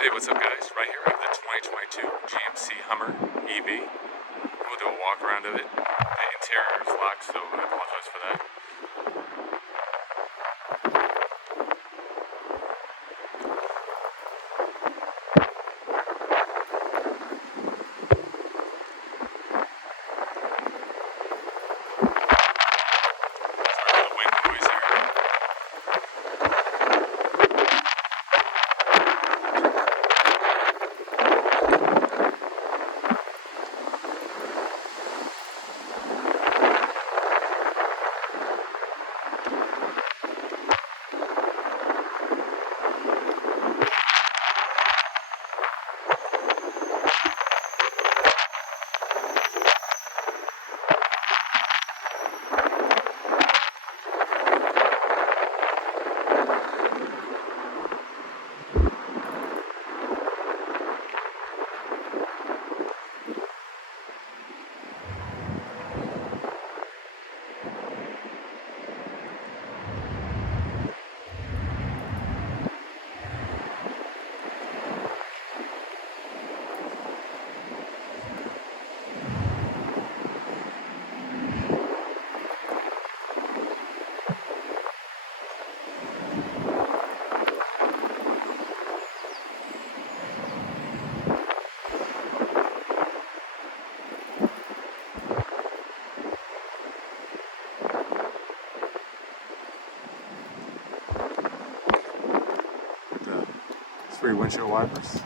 Hey, what's up guys? Right here I have the 2022 GMC Hummer EV. We'll do a walk around of it. The interior is locked, so I apologize for that. Sorry for the wind noise here. Three windshield wipers.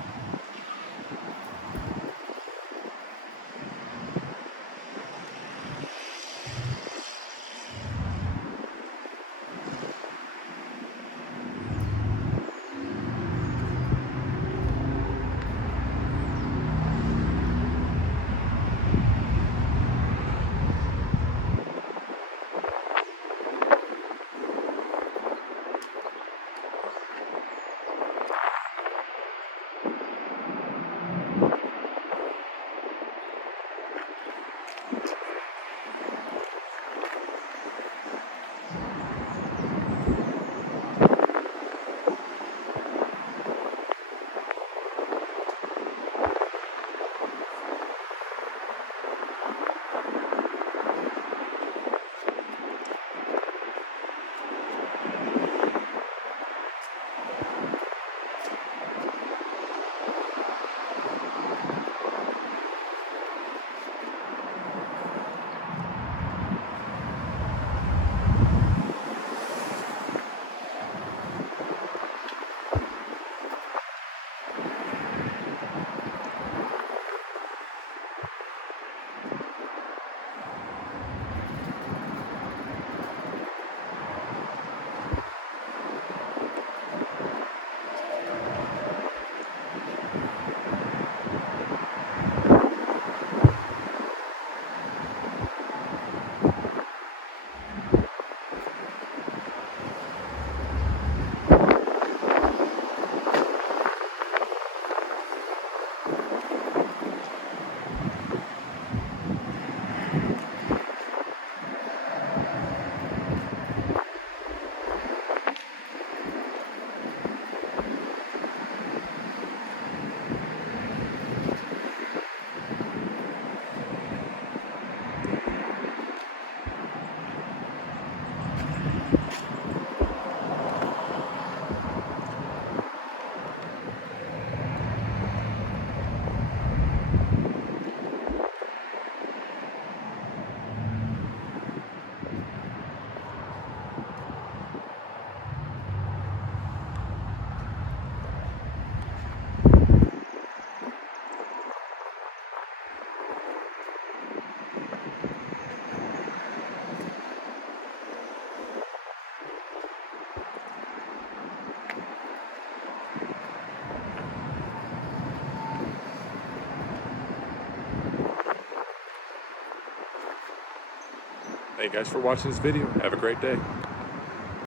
Thank you guys for watching this video. Have a great day.